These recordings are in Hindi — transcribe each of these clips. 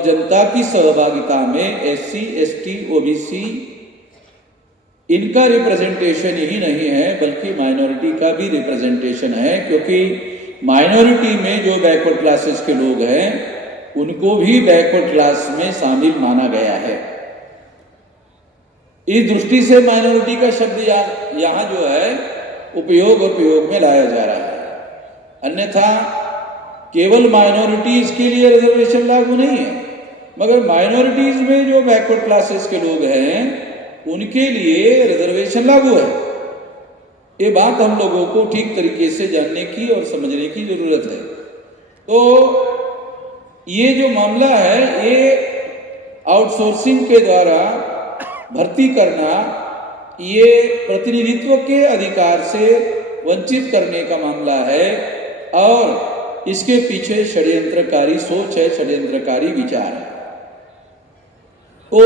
जनता की सहभागिता में एससी, एसटी, ओबीसी इनका रिप्रेजेंटेशन ही नहीं है बल्कि माइनॉरिटी का भी रिप्रेजेंटेशन है, क्योंकि माइनॉरिटी में जो बैकवर्ड क्लासेस के लोग हैं उनको भी बैकवर्ड क्लास में शामिल माना गया है। इस दृष्टि से माइनॉरिटी का शब्द यहाँ जो है उपयोग और प्रयोग में लाया जा रहा है। अन्यथा केवल माइनॉरिटीज के लिए रिजर्वेशन लागू नहीं है, मगर माइनॉरिटीज में जो बैकवर्ड क्लासेस के लोग हैं उनके लिए रिजर्वेशन लागू है। ये बात हम लोगों को ठीक तरीके से जानने की और समझने की जरूरत है। तो ये जो मामला है ये आउटसोर्सिंग के द्वारा भर्ती करना, ये प्रतिनिधित्व के अधिकार से वंचित करने का मामला है और इसके पीछे षड्यंत्रकारी सोच है, षड्यंत्रकारी विचार है। तो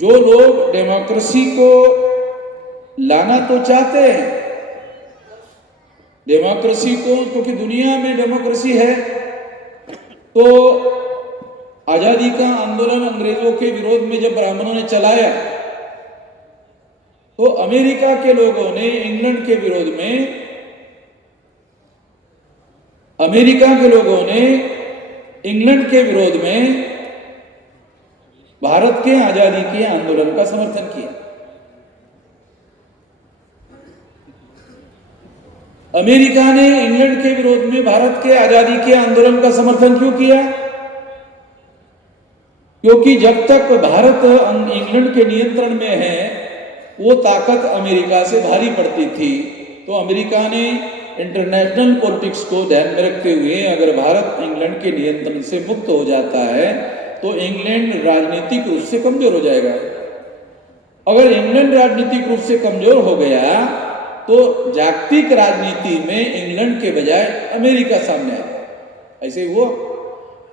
जो लोग डेमोक्रेसी को लाना तो चाहते हैं, डेमोक्रेसी को, क्योंकि दुनिया में डेमोक्रेसी है, तो आजादी का आंदोलन अंग्रेजों के विरोध में जब ब्राह्मणों ने चलाया तो अमेरिका के लोगों ने इंग्लैंड के विरोध में, अमेरिका के लोगों ने इंग्लैंड के विरोध में भारत के आजादी के आंदोलन का समर्थन किया। अमेरिका ने इंग्लैंड के विरोध में भारत के आजादी के आंदोलन का समर्थन क्यों किया? क्योंकि जब तक भारत इंग्लैंड के नियंत्रण में है वो ताकत अमेरिका से भारी पड़ती थी। तो अमेरिका ने इंटरनेशनल पॉलिटिक्स को ध्यान में रखते हुए अगर भारत इंग्लैंड के नियंत्रण से मुक्त हो जाता है तो इंग्लैंड राजनीतिक रूप से कमजोर हो जाएगा। अगर इंग्लैंड राजनीतिक रूप से कमजोर हो गया तो जागतिक राजनीति में इंग्लैंड के बजाय अमेरिका सामने आया। ऐसे हुआ।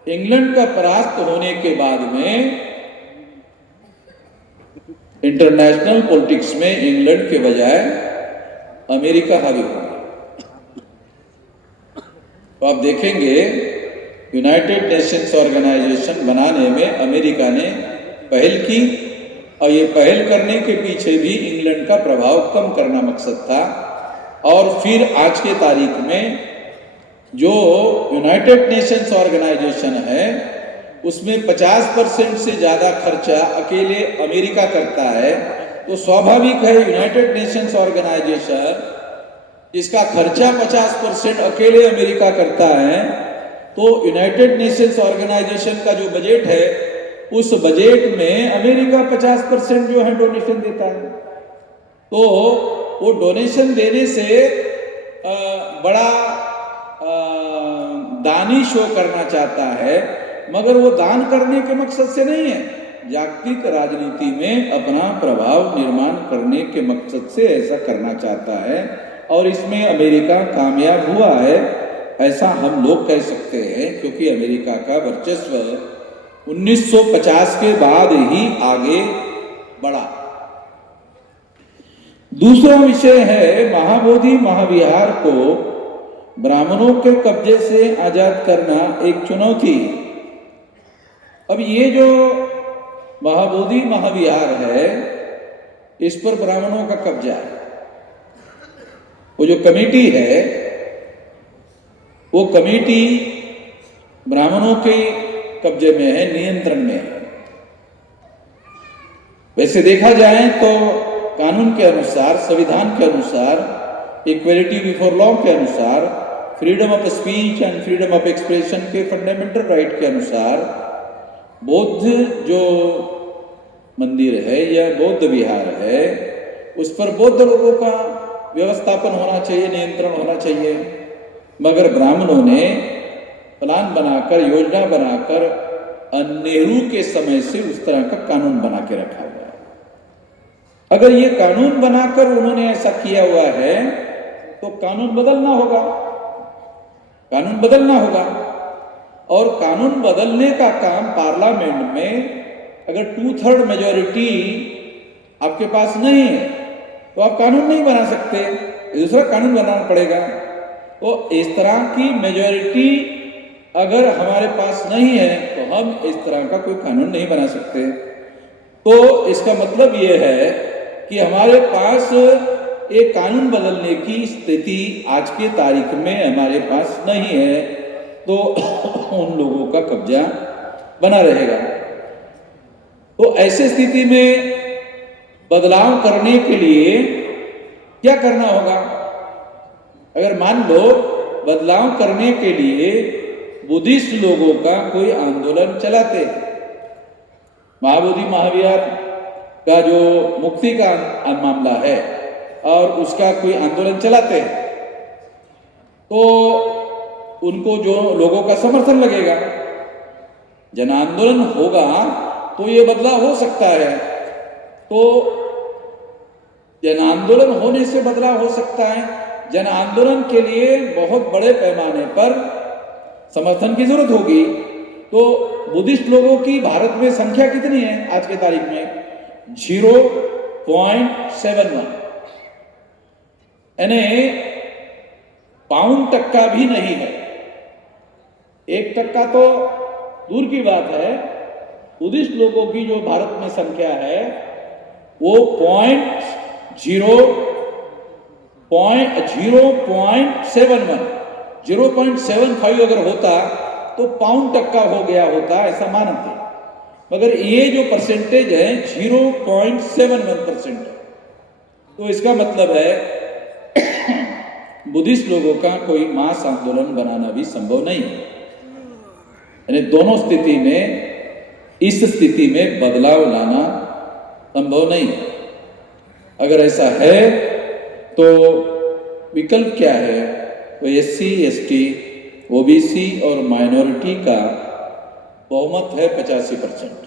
इंग्लैंड का परास्त होने के बाद में इंटरनेशनल पॉलिटिक्स में इंग्लैंड के बजाय अमेरिका हावी हो गया। तो आप देखेंगे यूनाइटेड नेशंस ऑर्गेनाइजेशन बनाने में अमेरिका ने पहल की और ये पहल करने के पीछे भी इंग्लैंड का प्रभाव कम करना मकसद था। और फिर आज के तारीख में जो यूनाइटेड नेशंस ऑर्गेनाइजेशन है उसमें 50% से ज्यादा खर्चा अकेले अमेरिका करता है। तो स्वाभाविक है यूनाइटेड नेशंस ऑर्गेनाइजेशन इसका खर्चा 50% अकेले अमेरिका करता है, तो यूनाइटेड नेशंस ऑर्गेनाइजेशन का जो बजट है उस बजट में अमेरिका 50% जो है डोनेशन देता है। तो वो डोनेशन देने से बड़ा दानी शो करना चाहता है, मगर वो दान करने के मकसद से नहीं है, जागतिक राजनीति में अपना प्रभाव निर्माण करने के मकसद से ऐसा करना चाहता है। और इसमें अमेरिका कामयाब हुआ है ऐसा हम लोग कह सकते हैं, क्योंकि अमेरिका का वर्चस्व 1950 के बाद ही आगे बढ़ा। दूसरा विषय है महाबोधि महाविहार को ब्राह्मणों के कब्जे से आजाद करना एक चुनौती। अब ये जो महाबोधि महाविहार है इस पर ब्राह्मणों का कब्जा है। वो जो कमेटी है वो कमेटी ब्राह्मणों के कब्जे में है, नियंत्रण में है। वैसे देखा जाए तो कानून के अनुसार, संविधान के अनुसार, इक्वलिटी बिफोर लॉ के अनुसार, freedom of speech and freedom of expression के फंडामेंटल राइट के अनुसार बौद्ध जो मंदिर है या बौद्ध विहार है उस पर बौद्ध लोगों का व्यवस्थापन होना चाहिए, नियंत्रण होना चाहिए। मगर ब्राह्मणों ने प्लान बनाकर, योजना बनाकर नेहरू के समय से उस तरह का कानून बना के रखा हुआ है। अगर ये कानून बनाकर उन्होंने ऐसा किया हुआ है तो कानून बदलना होगा, कानून बदलना होगा। और कानून बदलने का काम पार्लियामेंट में अगर 2/3 मेजॉरिटी आपके पास नहीं है तो आप कानून नहीं बना सकते, दूसरा कानून बनाना पड़ेगा। तो इस तरह की मेजॉरिटी अगर हमारे पास नहीं है तो हम इस तरह का कोई कानून नहीं बना सकते। तो इसका मतलब ये है कि हमारे पास एक कानून बदलने की स्थिति आज के तारीख में हमारे पास नहीं है, तो उन लोगों का कब्जा बना रहेगा। तो ऐसी स्थिति में बदलाव करने के लिए क्या करना होगा? अगर मान लो बदलाव करने के लिए बुद्धिस्ट लोगों का कोई आंदोलन चलाते, महाबोधि महावीर का जो मुक्ति का मामला है और उसका कोई आंदोलन चलाते हैं, तो उनको जो लोगों का समर्थन लगेगा, जन आंदोलन होगा तो ये बदलाव हो सकता है। तो जन आंदोलन होने से बदलाव हो सकता है। जन आंदोलन के लिए बहुत बड़े पैमाने पर समर्थन की जरूरत होगी। तो बुद्धिस्ट लोगों की भारत में संख्या कितनी है आज के तारीख में? 0.71, यानी 5% भी नहीं है। 1% तो दूर की बात है। बुद्धिस्ट लोगों की जो भारत में संख्या है वो 0.75 अगर होता तो 5% हो गया होता, ऐसा मानते। मगर ये जो परसेंटेज है 0.71%, तो इसका मतलब है बुद्धिस्ट लोगों का कोई मास आंदोलन बनाना भी संभव नहीं है। यानी दोनों स्थिति में, इस स्थिति में बदलाव लाना संभव नहीं है। अगर ऐसा है तो विकल्प क्या है? तो SC, ST, OBC और माइनॉरिटी का बहुमत है 85%।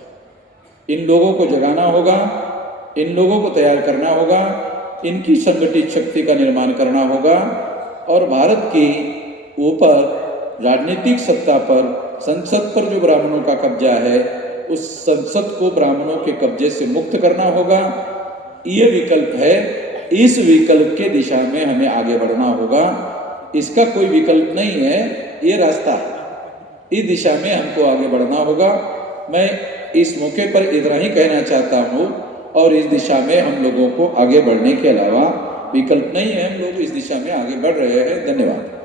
इन लोगों को जगाना होगा, इन लोगों को तैयार करना होगा, इनकी संगठित शक्ति का निर्माण करना होगा और भारत की ऊपर राजनीतिक सत्ता पर, संसद पर जो ब्राह्मणों का कब्जा है, उस संसद को ब्राह्मणों के कब्जे से मुक्त करना होगा। ये विकल्प है। इस विकल्प के दिशा में हमें आगे बढ़ना होगा। इसका कोई विकल्प नहीं है, ये रास्ता है। इस दिशा में हमको आगे बढ़ना होगा। मैं इस मौके पर इतना ही कहना चाहता हूँ, और इस दिशा में हम लोगों को आगे बढ़ने के अलावा विकल्प नहीं है। हम लोग इस दिशा में आगे बढ़ रहे हैं। धन्यवाद।